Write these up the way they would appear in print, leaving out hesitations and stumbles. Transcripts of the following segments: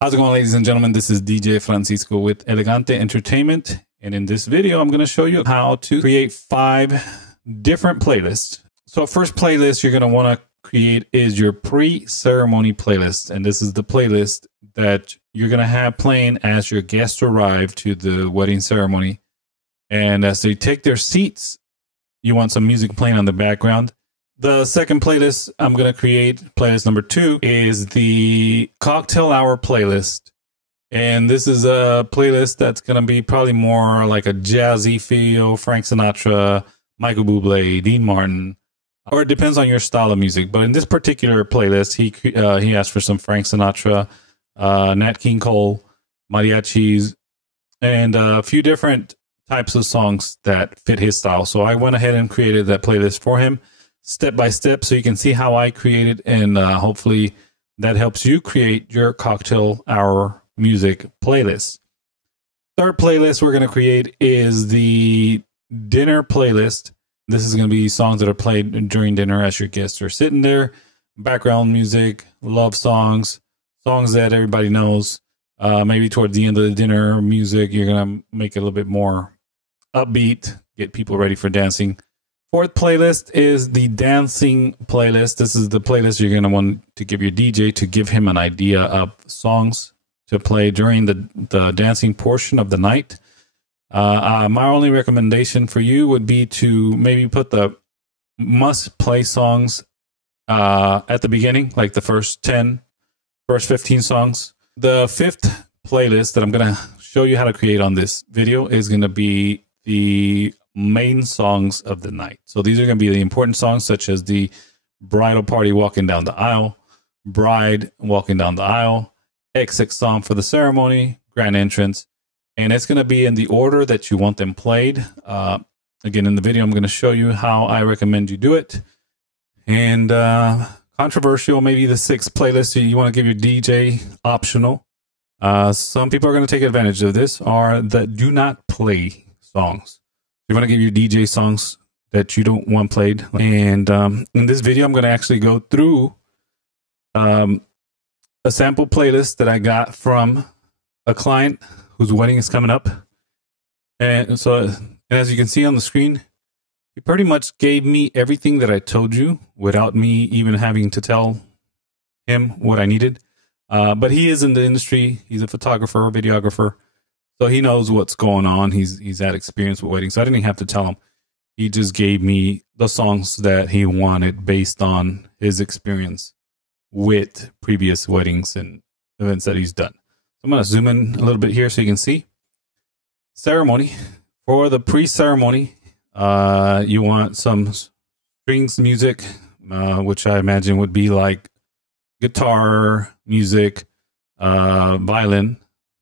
How's it going, ladies and gentlemen? This is DJ Francisco with Elegante Entertainment. And in this video, I'm going to show you how to create 5 different playlists. So first playlist you're going to want to create is your pre-ceremony playlist. And this is the playlist that you're going to have playing as your guests arrive to the wedding ceremony. And as they take their seats, you want some music playing on the background. The second playlist I'm going to create, playlist number 2, is the cocktail hour playlist. And this is a playlist that's going to be probably more like a jazzy feel, Frank Sinatra, Michael Bublé, Dean Martin, or it depends on your style of music. But in this particular playlist, he asked for some Frank Sinatra, Nat King Cole, mariachis, and a few different types of songs that fit his style. So I went ahead and created that playlist for him, step by step, so you can see how I created, and hopefully that helps you create your cocktail hour music playlist. Third playlist we're going to create is the dinner playlist. This is going to be songs that are played during dinner as your guests are sitting there. Background music, love songs, songs that everybody knows. Maybe towards the end of the dinner music, you're going to make it a little bit more upbeat, get people ready for dancing. Fourth playlist is the dancing playlist. This is the playlist you're going to want to give your DJ to give him an idea of songs to play during the dancing portion of the night. My only recommendation for you would be to maybe put the must play songs at the beginning, like the first 15 songs. The fifth playlist that I'm going to show you how to create on this video is going to be the main songs of the night. So these are going to be the important songs, such as the bridal party walking down the aisle, bride walking down the aisle, exit song for the ceremony, grand entrance. And it's going to be in the order that you want them played. Again, in the video, I'm going to show you how I recommend you do it. And controversial, maybe the 6th playlist you want to give your DJ optional. Some people are going to take advantage of this, are the do not play songs. You want to give your DJ songs that you don't want played. And in this video, I'm going to actually go through a sample playlist that I got from a client whose wedding is coming up. And so, as you can see on the screen, he pretty much gave me everything that I told you without me even having to tell him what I needed. But he is in the industry. He's a photographer, a videographer. So he knows what's going on. He's had experience with weddings. So I didn't have to tell him. He just gave me the songs that he wanted based on his experience with previous weddings and events that he's done. So I'm going to zoom in a little bit here so you can see. Ceremony. For the pre-ceremony, you want some strings music, which I imagine would be like guitar music, violin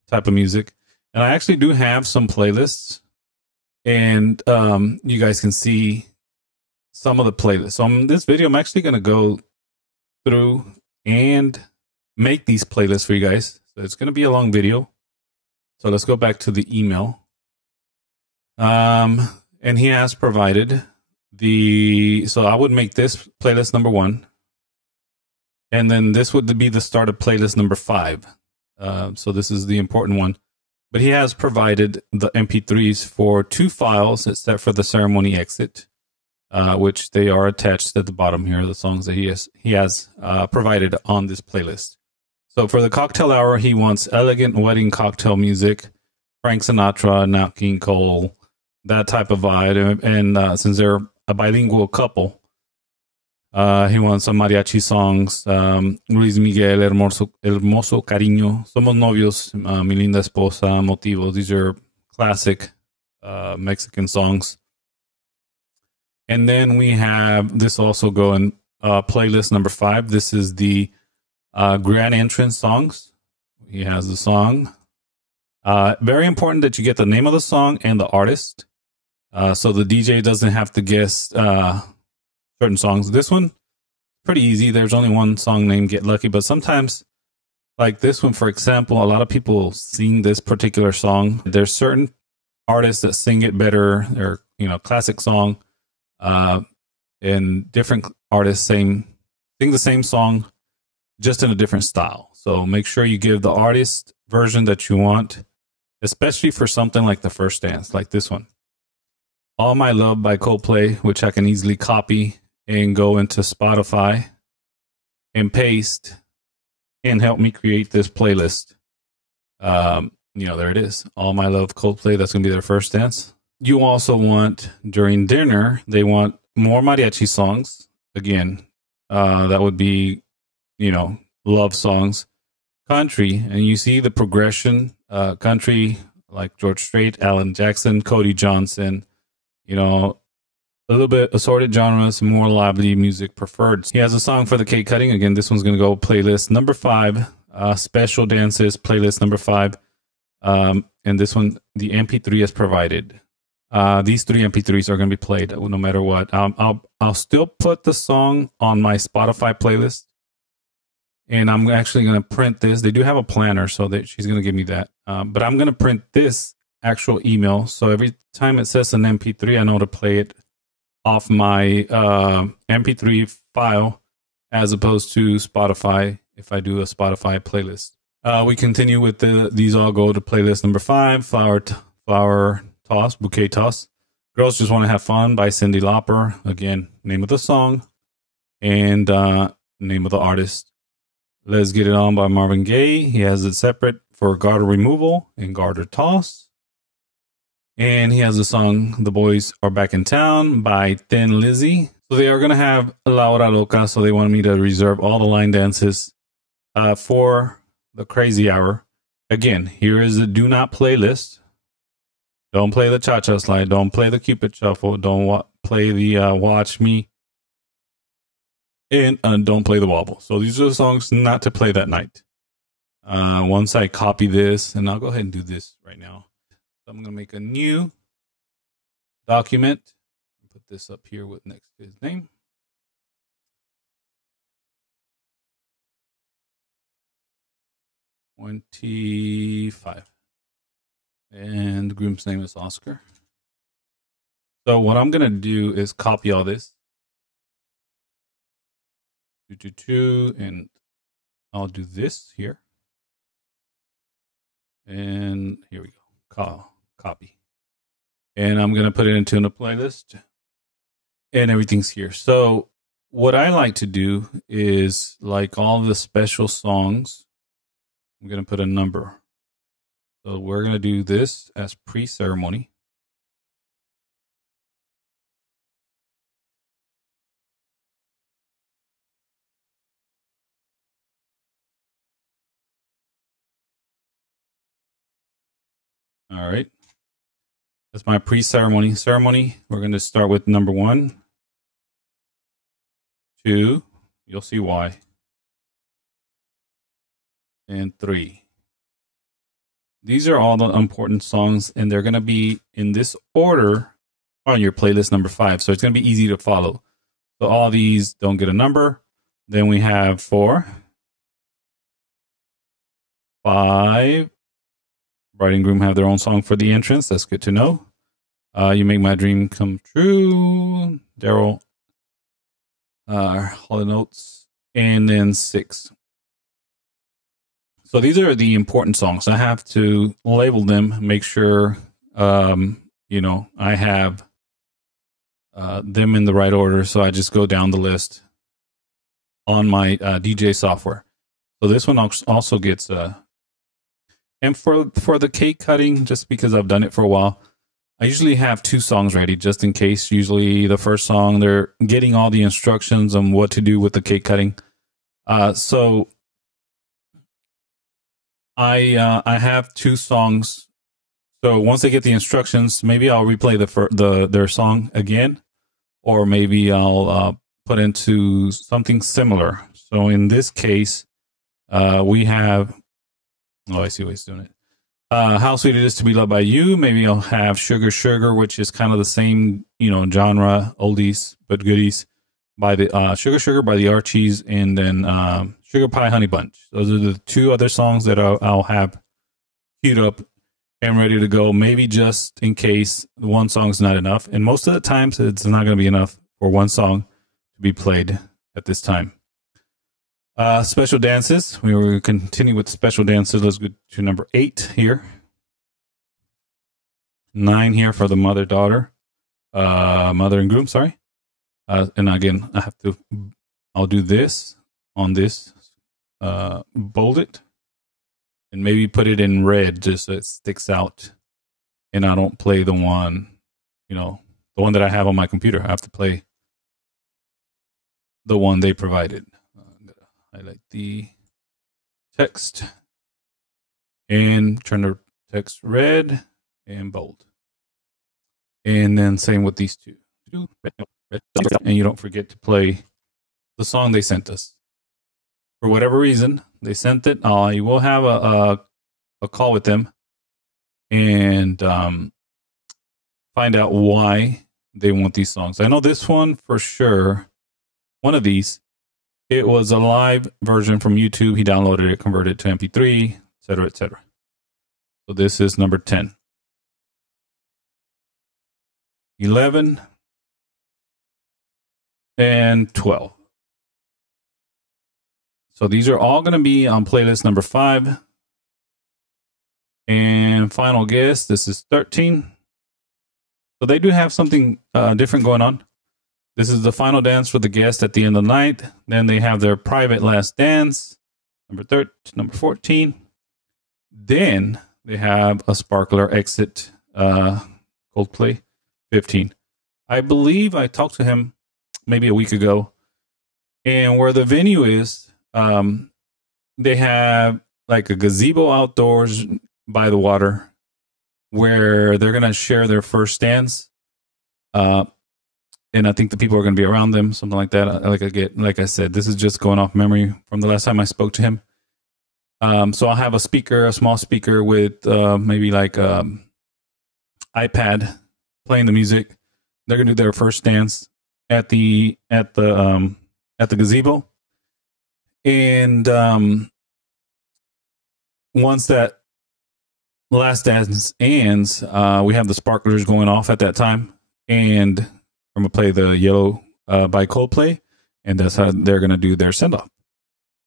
type of music. And I actually do have some playlists, and you guys can see some of the playlists. So in this video, I'm actually going to go through and make these playlists for you guys. So it's going to be a long video. So let's go back to the email. And he has provided so I would make this playlist number 1. And then this would be the start of playlist number 5. So this is the important one. But he has provided the MP3s for 2 files, except for the ceremony exit, which they are attached at the bottom here, the songs that he has provided on this playlist. So for the cocktail hour, he wants elegant wedding cocktail music, Frank Sinatra, Nat King Cole, that type of vibe. And since they're a bilingual couple, he wants some mariachi songs, Luis Miguel, Hermoso Cariño, Somos Novios, Mi Linda Esposa, Motivos. These are classic Mexican songs. And then we have this also go in playlist number 5. This is the grand entrance songs. He has the song. Very important that you get the name of the song and the artist, so the DJ doesn't have to guess certain songs. This one, pretty easy. There's only one song named Get Lucky, but sometimes, like this one, for example, a lot of people sing this particular song. There's certain artists that sing it better. They're, classic song. And different artists sing the same song, just in a different style. So make sure you give the artist version that you want, especially for something like the first dance, like this one. All My Love by Coldplay, which I can easily copy and go into Spotify and paste and help me create this playlist. There it is. All My Love Coldplay. That's going to be their first dance. You also want, during dinner, they want more mariachi songs. Again, that would be, love songs. Country, and you see the progression. Country, like George Strait, Alan Jackson, Cody Johnson, a little bit assorted genres, more lively music preferred. He has a song for the cake cutting. Again, this one's going to go playlist number 5, special dances, playlist number 5. And this one, the MP3 is provided. These 3 MP3s are going to be played no matter what. I'll still put the song on my Spotify playlist. And I'm actually going to print this. They do have a planner, so that she's going to give me that. But I'm going to print this actual email. So every time it says an MP3, I know to play it off my MP3 file as opposed to Spotify if I do a Spotify playlist. We continue with these all go to playlist number 5, Flower Toss, Bouquet Toss. Girls Just Want to Have Fun by Cyndi Lauper. Again, name of the song and name of the artist. Let's Get It On by Marvin Gaye. He has it separate for Garter Removal and Garter Toss. And he has the song The Boys Are Back in Town by Thin Lizzy. So they are going to have La Hora Loca, so they wanted me to reserve all the line dances for the crazy hour. Again, here is the do not playlist. Don't play the cha-cha slide. Don't play the Cupid shuffle. Don't play the watch me. And don't play the wobble. So these are the songs not to play that night. Once I copy this, and I'll go ahead and do this right now. So I'm going to make a new document. Put this up here with next to his name. $25. And the groom's name is Oscar. So what I'm going to do is copy all this. And I'll do this here. And here we go. Copy. And I'm going to put it into a playlist. And everything's here. So what I like to do is, like all the special songs, I'm going to put a number. So we're going to do this as pre-ceremony. All right. That's my pre-ceremony. We're going to start with number 1, 2, you'll see why, and 3. These are all the important songs, and they're going to be in this order on your playlist number 5. So it's going to be easy to follow. So all these don't get a number. Then we have 4, 5. Bride and groom have their own song for the entrance. That's good to know. You Make My Dream Come True. Daryl, Hall & Oates, and then 6. So these are the important songs. I have to label them, make sure, I have them in the right order. So I just go down the list on my DJ software. So this one also gets and for the cake cutting, just because I've done it for a while, I usually have 2 songs ready just in case. Usually the first song, they're getting all the instructions on what to do with the cake cutting. So I have 2 songs. So once they get the instructions, maybe I'll replay their song again, or maybe I'll put into something similar. So in this case, we have. Oh, I see what he's doing it. How Sweet It Is to Be Loved by You. Maybe I'll have Sugar Sugar, which is kind of the same, genre, oldies but goodies, by the Sugar Sugar by the Archies, and then Sugar Pie Honey Bunch. Those are the 2 other songs that I'll have queued up and ready to go. Maybe just in case one song's not enough. And most of the times it's not going to be enough for one song to be played at this time. Special dances. We will continue with special dances. Let's go to number 8 here. 9 here for the mother-daughter. Mother and groom, sorry. And again, I'll do this on this, bold it, and maybe put it in red just so it sticks out. And I don't play the one, the one that I have on my computer. I have to play the one they provided. I'm going to highlight the text and turn the text red and bold. And then same with these two. And you don't forget to play the song they sent us. For whatever reason, they sent it. You will have a call with them and find out why they want these songs. I know this one for sure. One of these, it was a live version from YouTube. He downloaded it, converted it to MP3, etc., etc. So this is number 10. 11 and 12. So these are all going to be on playlist number 5. And final guest, this is 13. So they do have something different going on. This is the final dance for the guest at the end of the night. Then they have their private last dance, number 14. Then they have a sparkler exit, Coldplay, 15. I believe I talked to him maybe a week ago. And where the venue is, they have like a gazebo outdoors by the water where they're going to share their first dance. And I think the people are going to be around them, something like that. Like I said, this is just going off memory from the last time I spoke to him. So I'll have a small speaker with maybe like iPad playing the music. They're going to do their first dance at the gazebo. And once that last dance ends, we have the sparklers going off at that time. And I'm going to play the Yellow by Coldplay. And that's how they're going to do their send-off.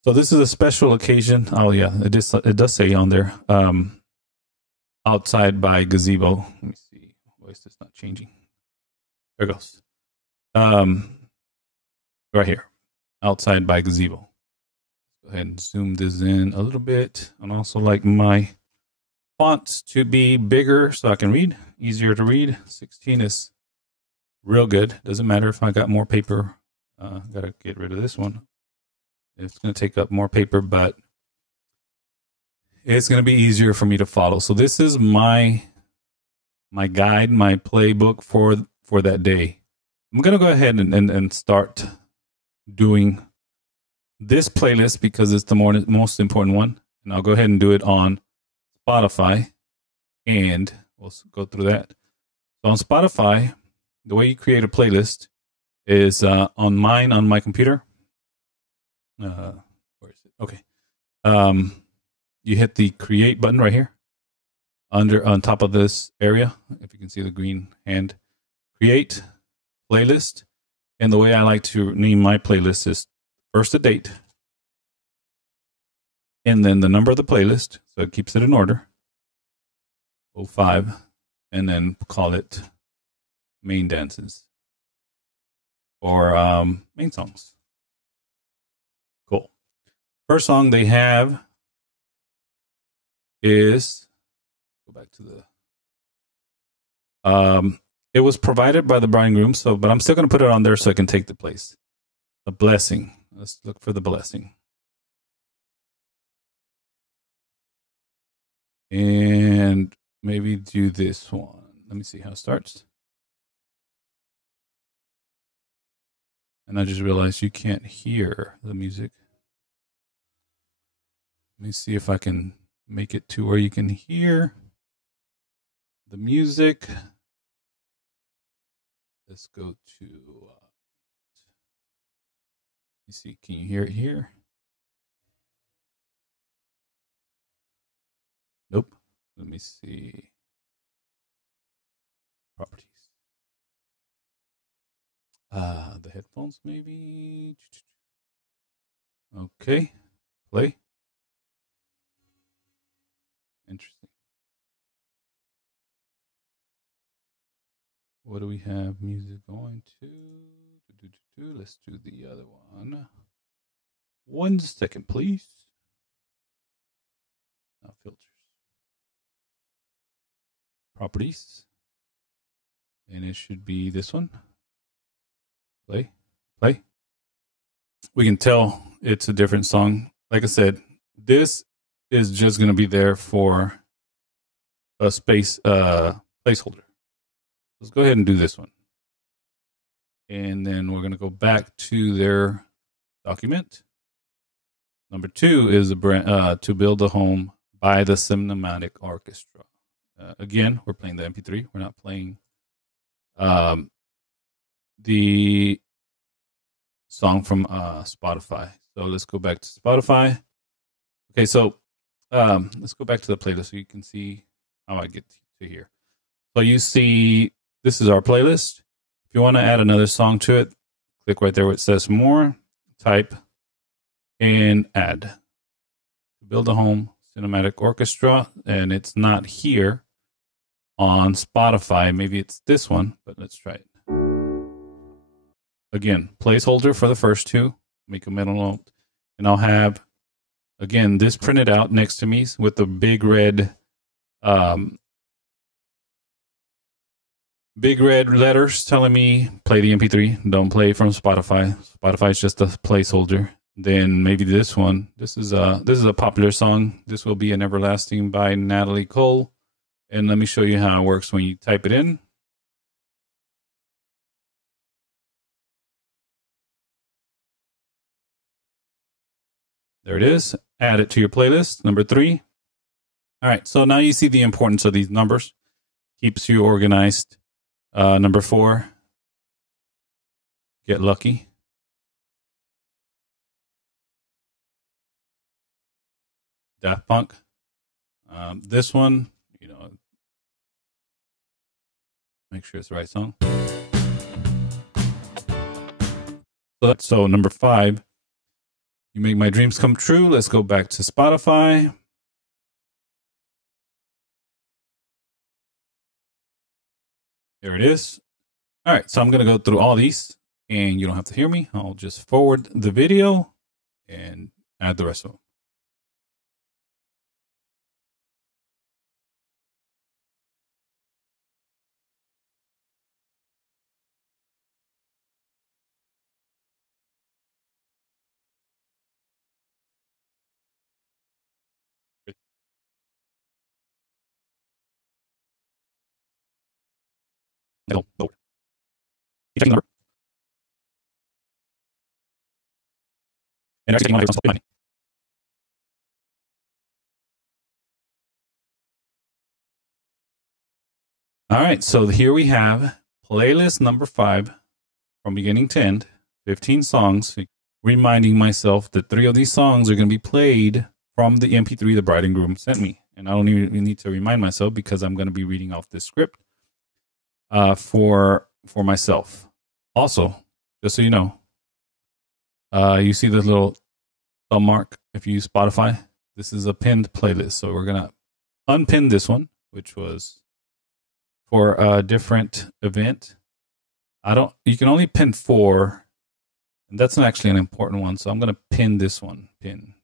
So this is a special occasion. Oh, yeah, it does say on there. Outside by gazebo. Let me see. Why is this not changing? There it goes. Right here. Outside by gazebo. Go ahead and zoom this in a little bit. And also like my fonts to be bigger so I can read. Easier to read. 16 is real good. Doesn't matter if I got more paper. Gotta get rid of this one. It's going to take up more paper, but it's going to be easier for me to follow. So this is my guide, my playbook for that day. I'm going to go ahead and start doing this playlist because it's the most important one. And I'll go ahead and do it on Spotify, and we'll go through that. So on Spotify, the way you create a playlist is on my computer. Where is it? Okay. You hit the create button right here on top of this area. If you can see the green hand, create playlist. And the way I like to name my playlist is first the date and then the number of the playlist. So it keeps it in order. 05, and then call it main dances or main songs. Cool. First song they have is, go back to the, it was provided by the bride and groom, but I'm still going to put it on there so I can take the place. The blessing. Let's look for the blessing. And maybe do this one. Let me see how it starts. And I just realized you can't hear the music. Let me see if I can make it to where you can hear the music. Let's go to, let me see, can you hear it here? Nope. Let me see. Properties. The headphones maybe. Okay, play. Interesting. What do we have music going to? Let's do the other one. 1 second, please. Now filters. Properties. And it should be this one. Play. Play. We can tell it's a different song. Like I said, this is just going to be there for a space placeholder. Let's go ahead and do this one. And then we're going to go back to their document. Number 2 is to build a home by the Cinematic Orchestra. Again, we're playing the MP3. We're not playing the song from Spotify. So let's go back to Spotify. Okay, so let's go back to the playlist so you can see how I get to here. So you see, this is our playlist. If you want to add another song to it, click right there where it says more, type, and add. Build a home cinematic orchestra, and it's not here on Spotify. Maybe it's this one, but let's try it. Again, placeholder for the first 2. Make a middle note, and I'll have, again, this printed out next to me with the big red letters telling me play the MP3. Don't play from Spotify. Spotify is just a placeholder. Then maybe this one. This is a popular song. This will be an Everlasting by Natalie Cole. And let me show you how it works when you type it in. There it is. Add it to your playlist. Number 3. All right. So now you see the importance of these numbers. Keeps you organized. Number 4. Get lucky. Daft Punk. This one, you know, make sure it's the right song. So number 5. You make my dreams come true. Let's go back to Spotify. There it is. All right, so I'm going to go through all these, and you don't have to hear me. I'll just forward the video and add the rest of them. No. Keep checking the number. And actually taking my All right, so here we have playlist number 5 from beginning to end, 15 songs, reminding myself that 3 of these songs are going to be played from the MP3 the bride and groom sent me. And I don't even need to remind myself because I'm going to be reading off this script for myself. Also, just so you know, you see the little thumb mark if you use Spotify. This is a pinned playlist. So we're going to unpin this one, which was for a different event. You can only pin 4, and that's actually an important one. So I'm going to pin this one, pin.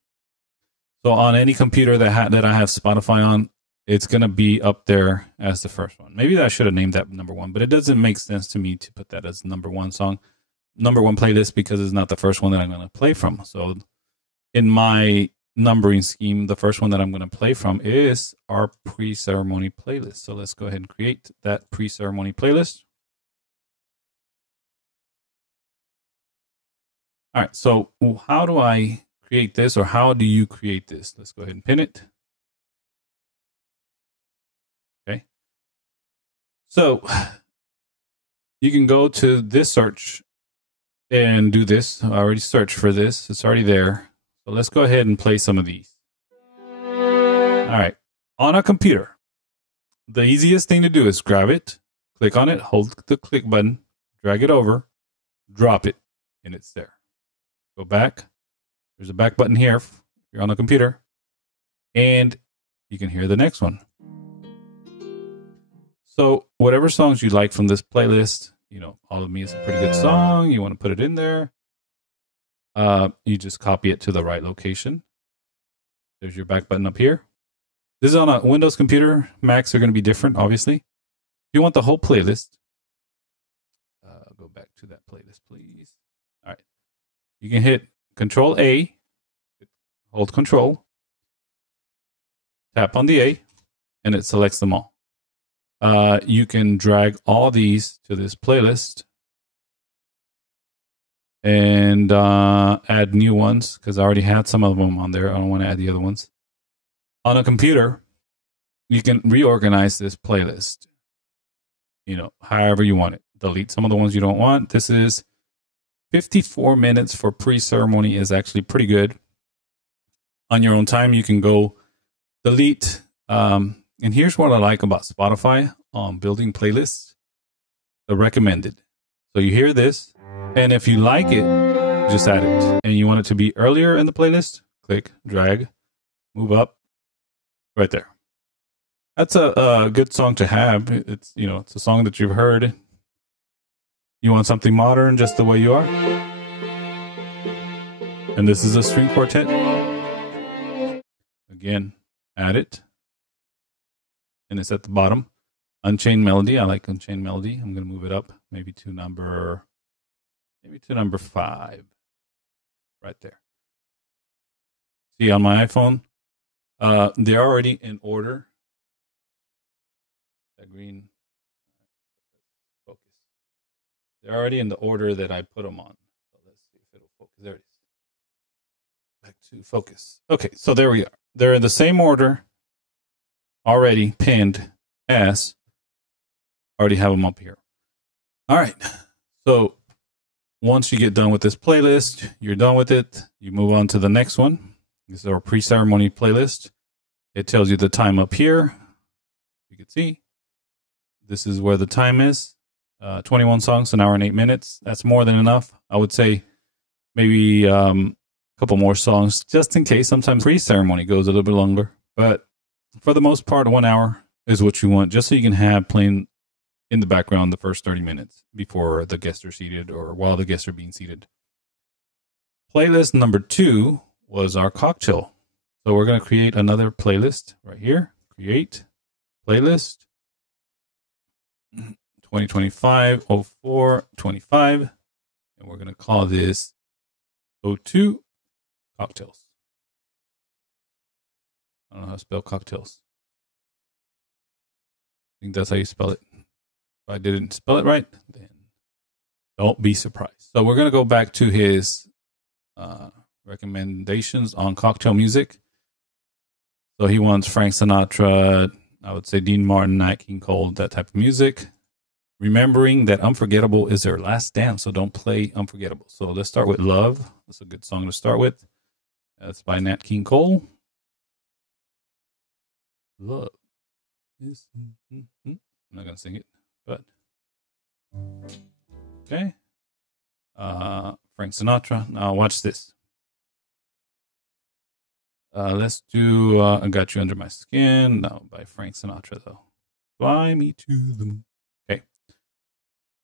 So on any computer that I have Spotify on, it's going to be up there as the first one. Maybe I should have named that number 1, but it doesn't make sense to me to put that as number 1 song, number 1 playlist, because it's not the first one that I'm going to play from. So in my numbering scheme, the first one that I'm going to play from is our pre-ceremony playlist. So let's go ahead and create that pre-ceremony playlist. All right, so how do I create this, or how do you create this? Let's go ahead and pin it. Okay. So you can go to this search and do this. I already searched for this. It's already there. So let's go ahead and play some of these. All right. On a computer, the easiest thing to do is grab it, click on it, hold the click button, drag it over, drop it, and it's there. Go back, There's a back button here if you're on the computer. And you can hear the next one. So whatever songs you like from this playlist, you know, All of Me is a pretty good song. You want to put it in there. You just copy it to the right location. There's your back button up here. This is on a Windows computer. Macs are going to be different, obviously. If you want the whole playlist, go back to that playlist, please. All right. You can hit Control A, hold Control, tap on the A, and it selects them all. You can drag all these to this playlist and add new ones because I already had some of them on there. I don't want to add the other ones. On a computer, you can reorganize this playlist, you know, however you want it. Delete some of the ones you don't want. This is 54 minutes for pre-ceremony is actually pretty good. On your own time, you can go delete. And here's what I like about Spotify on building playlists, the recommended. So you hear this, and if you like it, just add it. And you want it to be earlier in the playlist, click, drag, move up, right there. That's a good song to have. It's, you know, it's a song that you've heard. You want something modern, just the way you are. And this is a string quartet. Again, add it. And it's at the bottom. Unchained Melody. I like Unchained Melody. I'm going to move it up maybe to number 5. Right there. See, on my iPhone, they're already in order. That green focus. They're already in the order that I put them on. So let's see if it'll focus. There it is. Back to focus. Okay, so there we are. They're in the same order. Already pinned as. Already have them up here. All right. So once you get done with this playlist, you're done with it. You move on to the next one. This is our pre-ceremony playlist. It tells you the time up here. You can see. This is where the time is. 21 songs, an hour and 8 minutes. That's more than enough. I would say maybe a couple more songs just in case. Sometimes pre-ceremony goes a little bit longer. But for the most part, 1 hour is what you want, just so you can have playing in the background the first 30 minutes before the guests are seated or while the guests are being seated. Playlist number 2 was our cocktail. So we're going to create another playlist right here. Create playlist 2025-04-25. And we're going to call this 02 cocktails. I don't know how to spell cocktails. I think that's how you spell it. If I didn't spell it right, then don't be surprised. So we're going to go back to his recommendations on cocktail music. So he wants Frank Sinatra, I would say Dean Martin, Nat King Cole, that type of music. Remembering that Unforgettable is their last dance, so don't play Unforgettable. So let's start with Love. That's a good song to start with. That's by Nat King Cole. Love is... I'm not going to sing it, but... Okay. Frank Sinatra. Now watch this. Let's do I Got You Under My Skin. No, by Frank Sinatra, though. Fly Me to the Moon. Okay.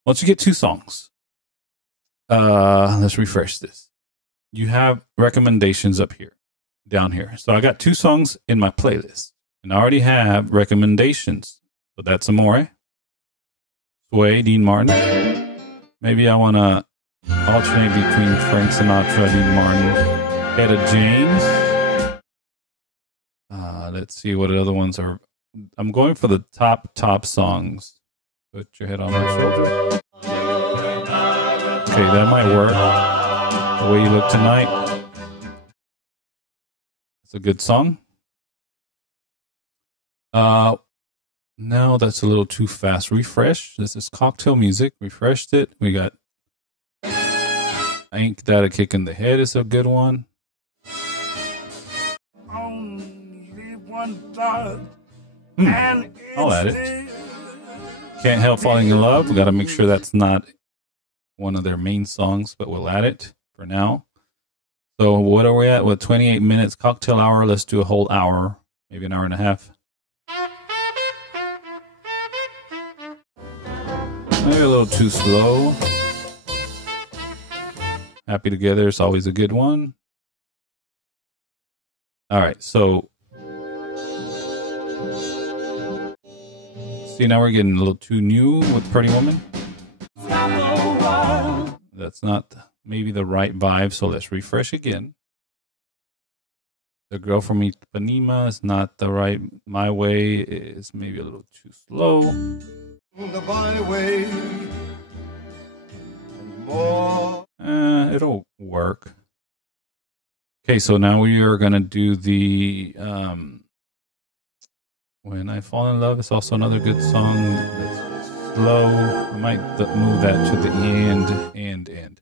Once you get 2 songs, let's refresh this. You have recommendations up here, down here. So I got 2 songs in my playlist, and I already have recommendations. So that's Amore, Sway, Dean Martin. Maybe I want to alternate between Frank Sinatra, Dean Martin, Etta James. Let's see what other ones are. I'm going for the top songs. Put your head on my shoulder. Okay, that might work. The Way You Look Tonight. It's a good song. No, that's a little too fast. Refresh. This is cocktail music. Refreshed it. We got Ain't That a Kick in the Head is a good one. I'll add it. Can't Help Falling in Love. We got to make sure that's not one of their main songs, but we'll add it for now. So what are we at? What, 28 minutes cocktail hour? Let's do a whole hour, maybe an hour and a half. Maybe a little too slow. Happy Together is always a good one. All right, so see, now we're getting a little too new with Pretty Woman. That's not maybe the right vibe, so let's refresh again. The Girl from Ipanema is not the right. My Way is maybe a little too slow. The byway. It'll work. Okay, so now we are gonna do the When I Fall in Love. Is also another good song. That's slow. I might move that to the end.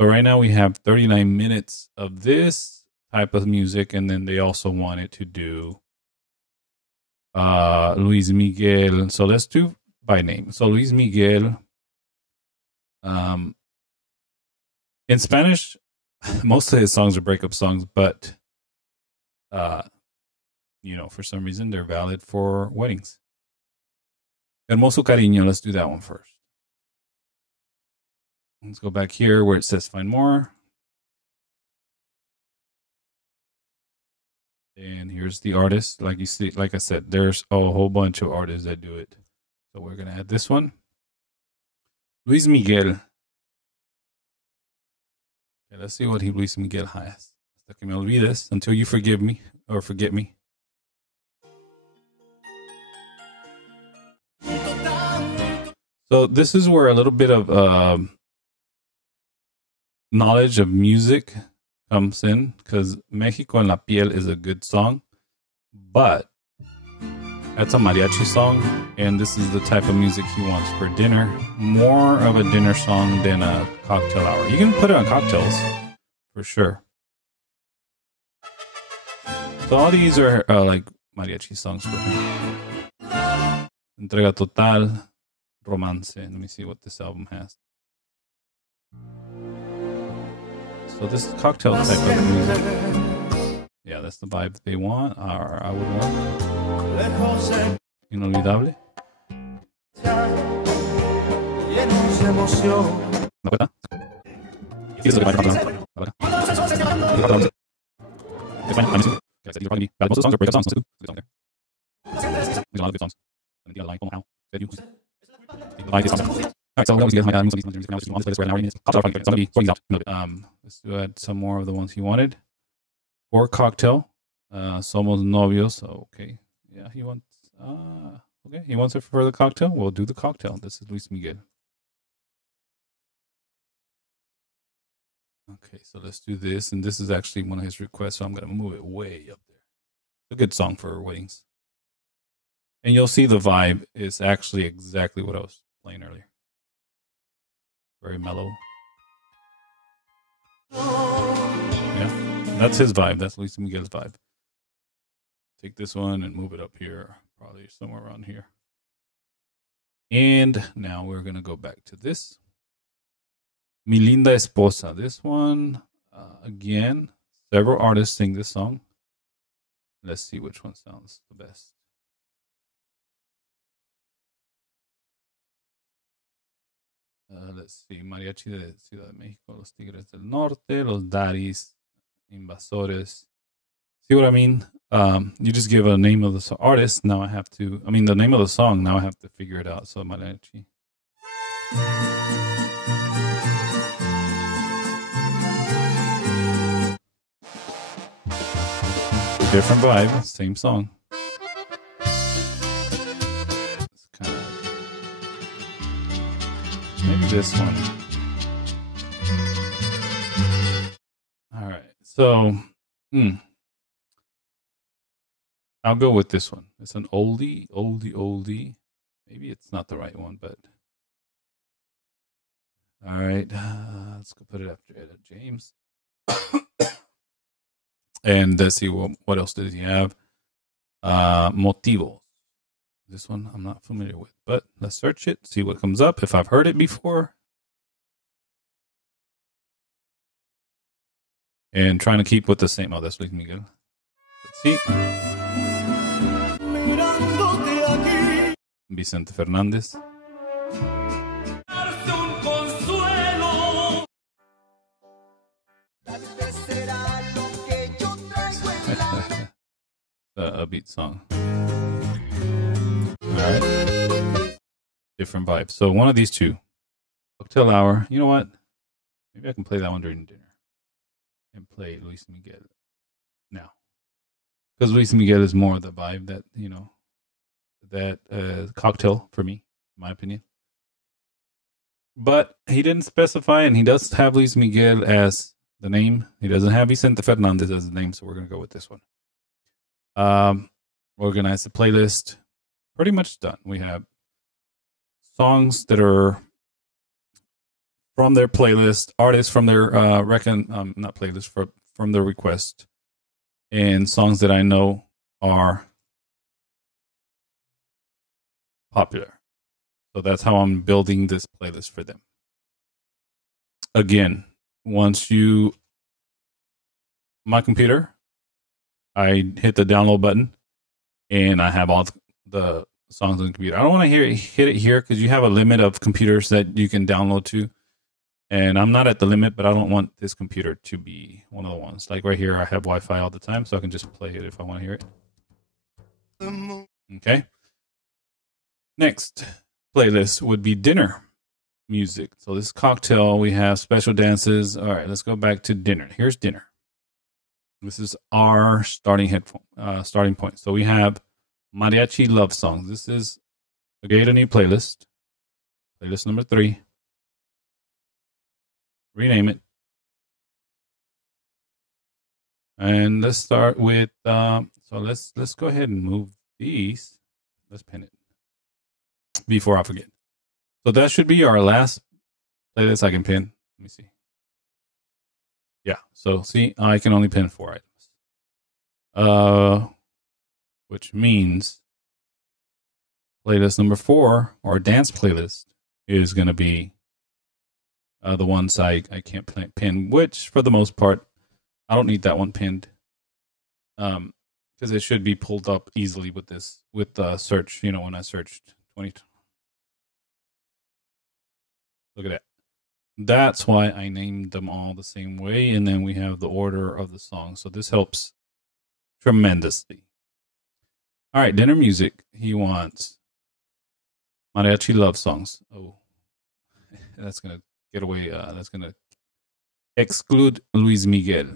So right now we have 39 minutes of this type of music, and then they also wanted to do Luis Miguel. So let's do by name. So Luis Miguel. In Spanish, most of his songs are breakup songs, but you know, for some reason they're valid for weddings. Hermoso Cariño, let's do that one first. Let's go back here where it says find more. And here's the artist. Like you see, like I said, there's a whole bunch of artists that do it. So we're gonna add this one. Luis Miguel. Okay, let's see what Luis Miguel has. Hasta que me olvides, until you forgive me or forget me. So this is where a little bit of knowledge of music comes in, because Mexico en la Piel is a good song, but that's a mariachi song, and this is the type of music he wants for dinner. More of a dinner song than a cocktail hour. You can put it on cocktails, for sure. So all these are like mariachi songs for him. Entrega Total, Romance. Let me see what this album has. So this is cocktail type of music. Yeah, that's the vibe they want, or I would want. Inolvidable. Most of the songs are breakup songs too. There's a lot of good songs. Alright, so let's do add some more of the ones he wanted. For cocktail, Somos Novios. Okay, yeah, he wants. Okay, he wants it for the cocktail. We'll do the cocktail. This is Luis Miguel. Okay, so let's do this, and this is actually one of his requests, so I'm gonna move it way up there. It's a good song for weddings, and you'll see the vibe is actually exactly what I was playing earlier. Very mellow. Yeah, that's his vibe. That's Luis Miguel's vibe. Take this one and move it up here, probably somewhere around here. And now we're going to go back to this. Mi Linda Esposa. This one, again, several artists sing this song. Let's see which one sounds the best. Let's see, Mariachi de Ciudad de México, Los Tigres del Norte, Los Daddies, Invasores. See what I mean? You just give a name of the artist. Now I have to, I mean, the name of the song. Now I have to figure it out. So Mariachi. Different vibe, same song. Maybe this one. All right. So, I'll go with this one. It's an oldie. Maybe it's not the right one, but. All right. Let's go put it after Edit James. And let's see what else did he have. Motivos. This one I'm not familiar with, but let's search it, see what comes up, if I've heard it before. and trying to keep with the same. Oh, that's Luis Miguel. Let's see. Vicente Fernandez. A beat song. All right. Different vibes. So one of these two. Cocktail Hour. You know what? Maybe I can play that one during dinner. And play Luis Miguel now. Because Luis Miguel is more of the vibe that, you know, that cocktail for me, in my opinion. But he didn't specify, and he does have Luis Miguel as the name. He doesn't have Vicente Fernandez as the name, so we're going to go with this one. Organize the playlist. Pretty much done. We have songs that are from their playlist, artists from their not playlist, from their request, and songs that I know are popular. So that's how I'm building this playlist for them. Again, once my computer, I hit the download button and I have all the songs on the computer. I don't want to hit it here because you have a limit of computers that you can download to. And I'm not at the limit, but I don't want this computer to be one of the ones. Like right here, I have Wi-Fi all the time, so I can just play it if I want to hear it. Okay. Next playlist would be dinner music. So this cocktail, we have special dances. All right, let's go back to dinner. Here's dinner. This is our starting point. So we have mariachi love songs. This is a new playlist. Playlist number 3. Rename it. And let's start with so let's go ahead and move these. Let's pin it before I forget. So that should be our last playlist I can pin. Let me see. Yeah, so see, I can only pin 4 items. Which means playlist number 4, or dance playlist, is going to be the ones I can't pin, which for the most part, I don't need that one pinned. Because it should be pulled up easily with search, you know, when I searched 20. Look at that. That's why I named them all the same way. And then we have the order of the songs. So this helps tremendously. All right, dinner music. He wants mariachi love songs. Oh, that's going to get away. That's going to exclude Luis Miguel.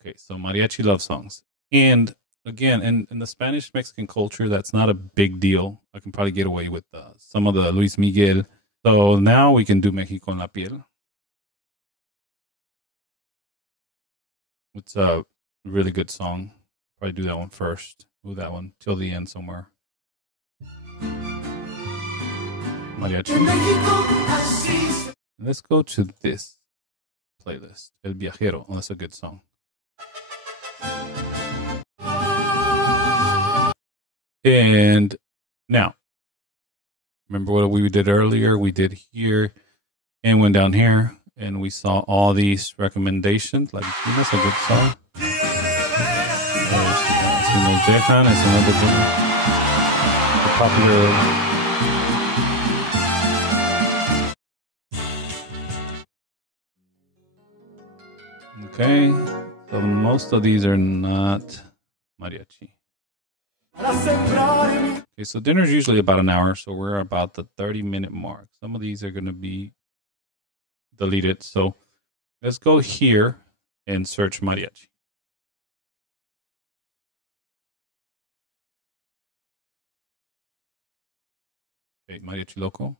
Okay, so mariachi love songs. And again, in the Spanish-Mexican culture, that's not a big deal. I can probably get away with some of the Luis Miguel. So now we can do México en la piel. It's a really good song. Probably do that one first. Move that one till the end somewhere. Mariachi. Let's go to this playlist. El Viajero. Oh, that's a good song. And now, remember what we did earlier? We did here and went down here and we saw all these recommendations. Like, that's a good song. Si nos dejan is another good one. The popular. Okay, so most of these are not mariachi. Okay, so dinner's usually about an hour, so we're about the 30-minute mark. Some of these are going to be deleted, so let's go here and search mariachi. Okay, mariachi loco.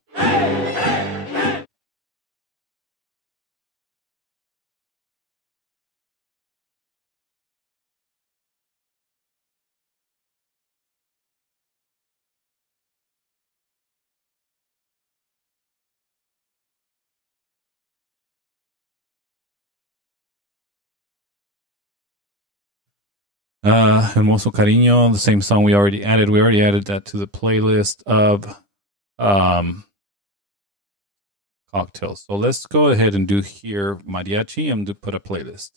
Hermoso Cariño, the same song we already added. We already added that to the playlist of cocktails. So let's go ahead and do here mariachi and put a playlist.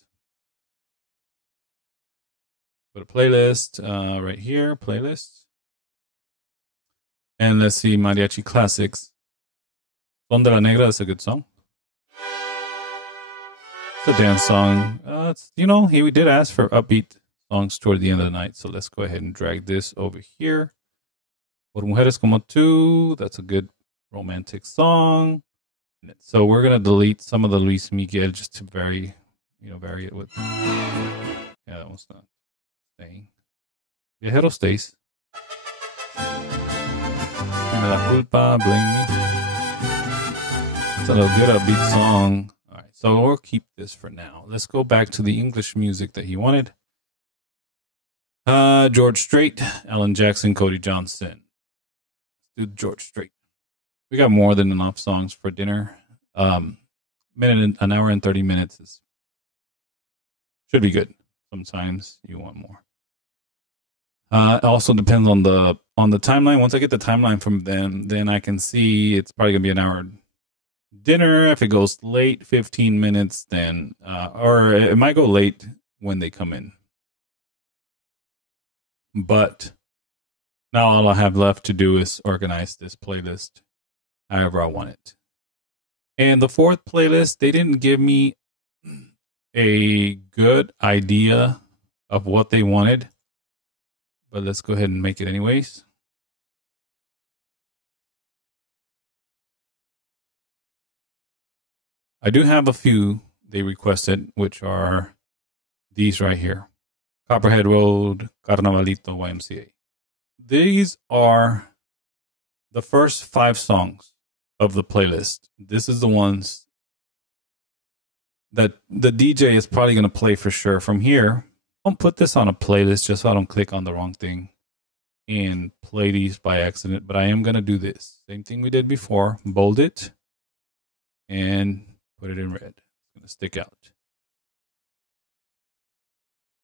Put a playlist right here, playlist. And let's see, mariachi classics. Son de la Negra is a good song. It's a dance song. He did ask for upbeat songs toward the end of the night. So let's go ahead and drag this over here. Por Mujeres Como Tú, that's a good romantic song. So we're going to delete some of the Luis Miguel just to vary it with. Yeah, that one's not staying. Viajero stays. La culpa, blame me. It's a good upbeat song. All right, so we'll keep this for now. Let's go back to the English music that he wanted. George Strait, Alan Jackson, Cody Johnson. Let's do George Strait. We got more than enough songs for dinner. An hour and 30 minutes should be good. Sometimes you want more. It also depends on the timeline. Once I get the timeline from them, then I can see it's probably gonna be an hour dinner. If it goes late, 15 minutes, then or it might go late when they come in. But now all I have left to do is organize this playlist however I want it. And the fourth playlist, they didn't give me a good idea of what they wanted. But let's go ahead and make it anyways. I do have a few they requested, which are these right here. Copperhead Road, Carnavalito, YMCA. These are the first 5 songs of the playlist. This is the ones that the DJ is probably going to play for sure. From here, I'll put this on a playlist just so I don't click on the wrong thing and play these by accident. But I am going to do this. Same thing we did before. Bold it and put it in red. It's going to stick out.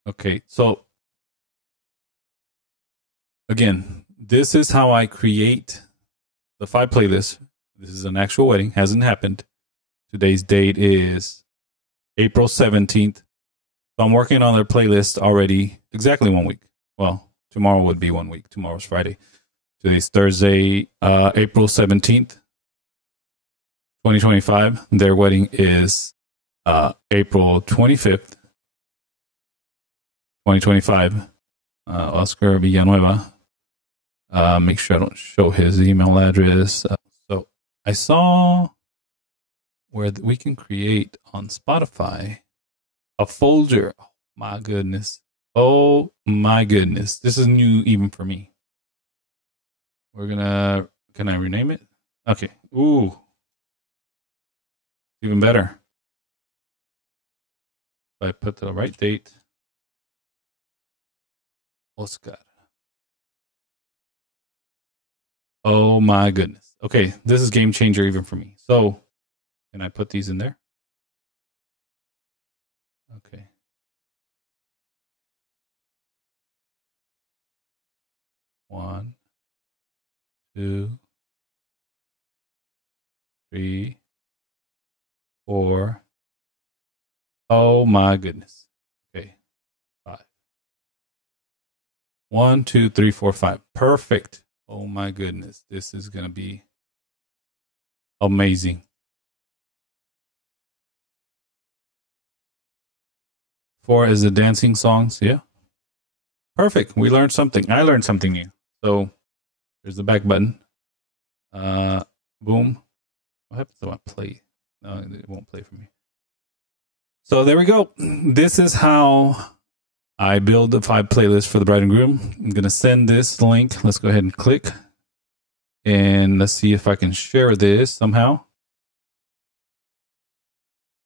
Okay, so again, this is how I create the 5 playlists. This is an actual wedding. Hasn't happened. Today's date is April 17th. So I'm working on their playlist already exactly 1 week. Well, tomorrow would be 1 week. Tomorrow's Friday. Today's Thursday, April 17th, 2025. Their wedding is April 25th, 2025. Oscar Villanueva. Make sure I don't show his email address. So I saw where we can create on Spotify a folder. Oh my goodness. Oh my goodness. This is new even for me. Can I rename it? Okay. Ooh. Even better. If I put the right date. Oscar. Oh my goodness. Okay. This is game changer even for me. So can I put these in there? Okay. One, 2, 3, 4. Oh my goodness. Okay. 5. 1, 2, 3, 4, 5. Perfect. Oh my goodness. This is going to be amazing. 4 is the dancing songs. Yeah. Perfect. We learned something. I learned something new. So there's the back button. Boom. What happens if I play? No, it won't play for me. So there we go. This is how I build the 5 playlists for the bride and groom. I'm going to send this link. Let's go ahead and click. And let's see if I can share this somehow.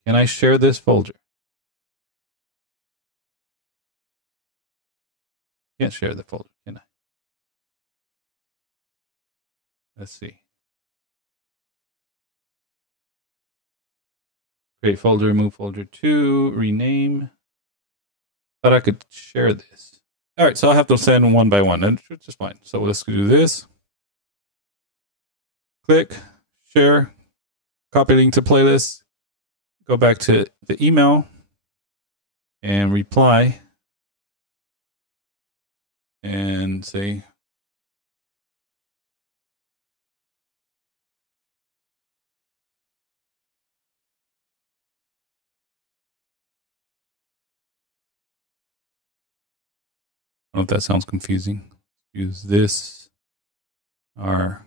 Can I share this folder? Can't share the folder, can I? Let's see. Create folder, remove folder 2, rename. Thought I could share this. All right, so I have to send one by one, and it's just fine. So let's do this. Click, share. copy link to playlist, go back to the email and reply and say, I don't know if that sounds confusing. Use this, our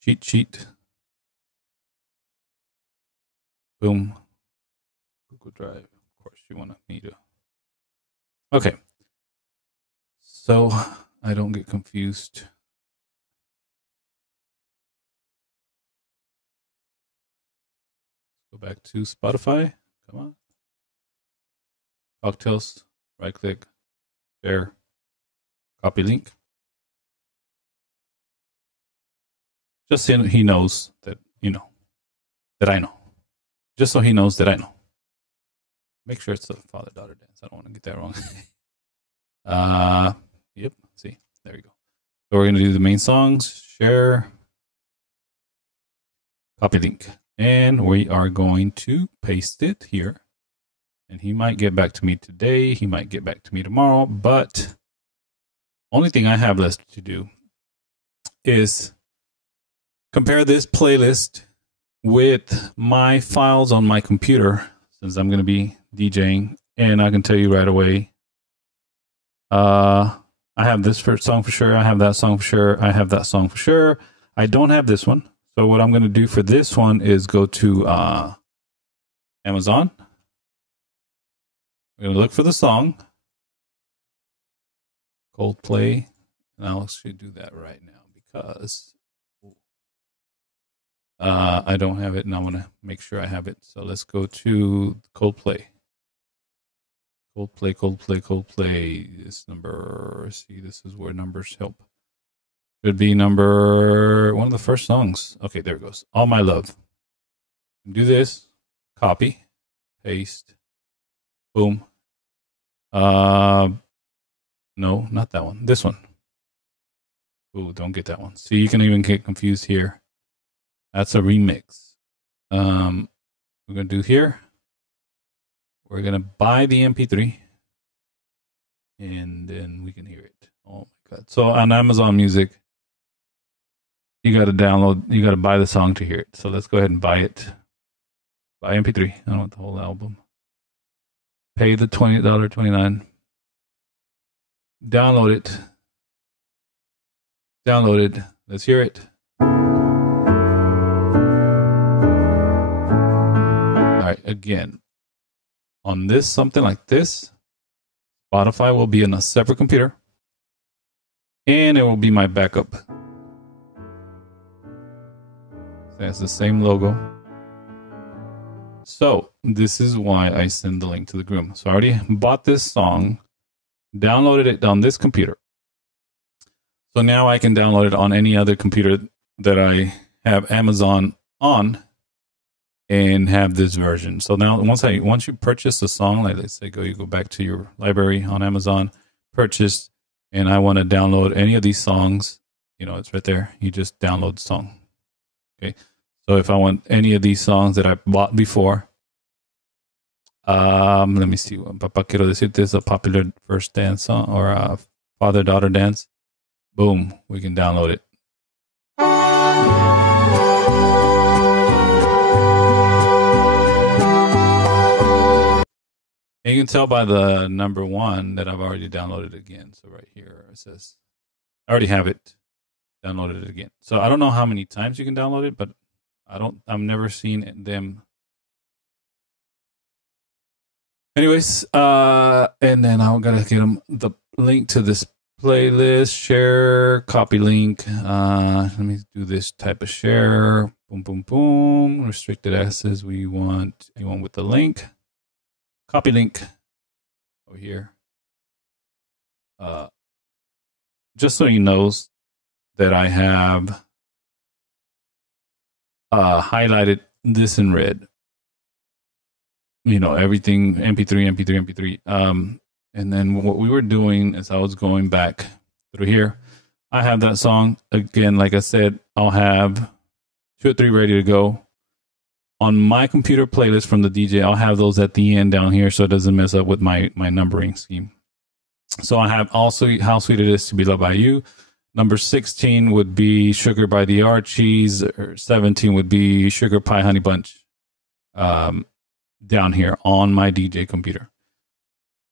cheat sheet. Boom. Google Drive. Of course, you want me to. Okay. So I don't get confused. Go back to Spotify. Come on. Cocktails. Right click. Share. Copy link. Just so he knows that, that I know. Just so he knows that I know. Make sure it's the father-daughter dance. I don't want to get that wrong. Yep. See, there you go. So we're going to do the main songs, share, copy link. And we are going to paste it here. And he might get back to me today. He might get back to me tomorrow. But only thing I have left to do is compare this playlist with my files on my computer, since I'm going to be DJing. And I can tell you right away, I have this first song for sure. I have that song for sure. I have that song for sure. I don't have this one. So what I'm going to do for this one is go to Amazon. I'm going to look for the song. Coldplay. And I'll actually do that right now because I don't have it and I want to make sure I have it. So let's go to Coldplay. Coldplay. This number, see, this is where numbers help. Should be number one of the first songs. Okay, there it goes. All My Love. Do this. Copy. Paste. Boom. No, not that one. This one. Ooh, don't get that one. See, you can even get confused here. That's a remix. We're going to do here. We're going to buy the MP3. And then we can hear it. Oh, my God. So on Amazon Music, you got to download, you got to buy the song to hear it. So let's go ahead and buy it. Buy MP3. I don't want the whole album. Pay the $20.29. Download it. Downloaded. Let's hear it. All right, again. On this, something like this, Spotify will be in a separate computer. And it will be my backup. It has the same logo. So this is why I send the link to the Groom. So I already bought this song, downloaded it on this computer. So now I can download it on any other computer that I have Amazon on and have this version. So now once you purchase a song, like let's say you go back to your library on Amazon, purchase, and I want to download any of these songs, it's right there. You just download the song. Okay. So if I want any of these songs that I bought before, let me see. Papá Quiero Decirte is a popular first dance song or a father-daughter dance. Boom, we can download it. And you can tell by the number one that I've already downloaded it again. So right here it says, I already have it downloaded it again. So I don't know how many times you can download it, but I've never seen them. Anyways, and then I'm gonna get them the link to this playlist, share, copy link. Let me do this type of share. Boom, boom, boom. Restricted access. We want anyone with the link. Copy link over here. Just so he knows that I have highlighted this in red. Everything MP3. And then what we were doing is I was going back through here. I have that song again. Like I said, I'll have 2 or 3 ready to go. on my computer playlist from the DJ, I'll have those at the end down here so it doesn't mess up with my numbering scheme. So I have also How Sweet It Is to Be Loved by You. Number 16 would be Sugar by the Archies. Or 17 would be Sugar Pie Honey Bunch down here on my DJ computer.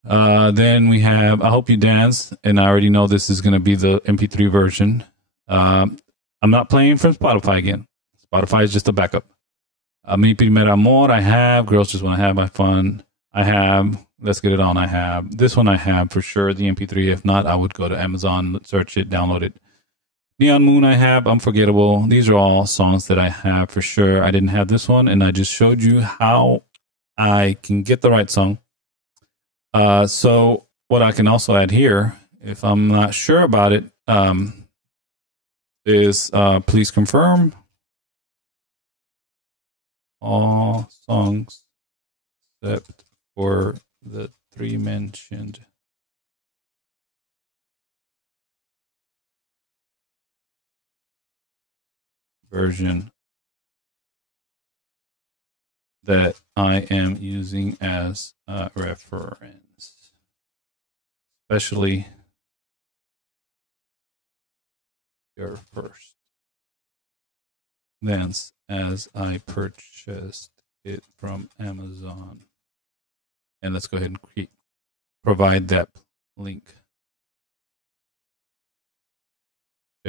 Then we have I Hope You Dance, and I already know this is going to be the MP3 version. I'm not playing from Spotify again. Spotify is just a backup. Mi Primer Amor, I have. Girls Just Want to Have My Fun, I have. Let's Get It On, I have. This one I have for sure, the MP3. If not, I would go to Amazon, search it, download it. Neon Moon, I have. Unforgettable. These are all songs that I have for sure. I didn't have this one, and I just showed you how I can get the right song. So what I can also add here, if I'm not sure about it, is please confirm all songs except for the 3 mentioned version that I am using as a reference, especially your first dance as I purchased it from Amazon. And let's go ahead and provide that link.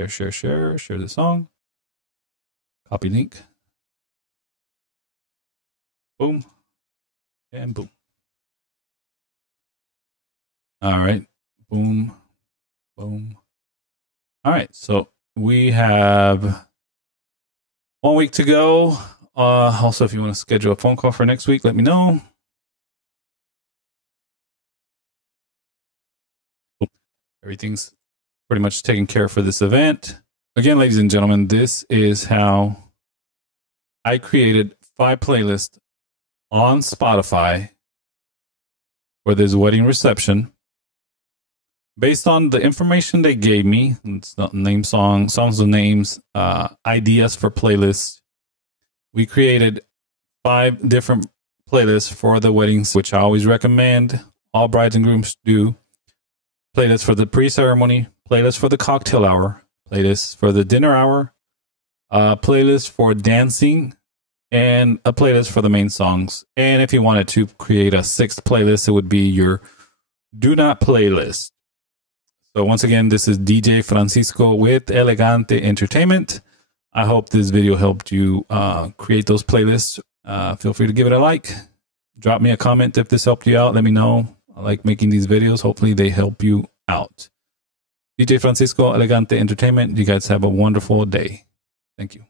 Share the song. Copy link. Boom. And boom. All right. Boom. Boom. All right. So we have 1 week to go. Also, if you want to schedule a phone call for next week, let me know. Everything's pretty much taken care of for this event. Again, ladies and gentlemen, this is how I created 5 playlists on Spotify for this wedding reception based on the information they gave me. It's not name songs with names, ideas for playlists. We created 5 different playlists for the weddings, which I always recommend all brides and grooms do. Playlist for the pre-ceremony, playlist for the cocktail hour, playlist for the dinner hour, playlist for dancing, and a playlist for the main songs. And if you wanted to create a 6th playlist, it would be your do not playlist. So once again, this is DJ Francisco with Elegante Entertainment. I hope this video helped you create those playlists. Feel free to give it a like. Drop me a comment if this helped you out. Let me know. I like making these videos. Hopefully they help you out. DJ Francisco, Elegante Entertainment. You guys have a wonderful day. Thank you.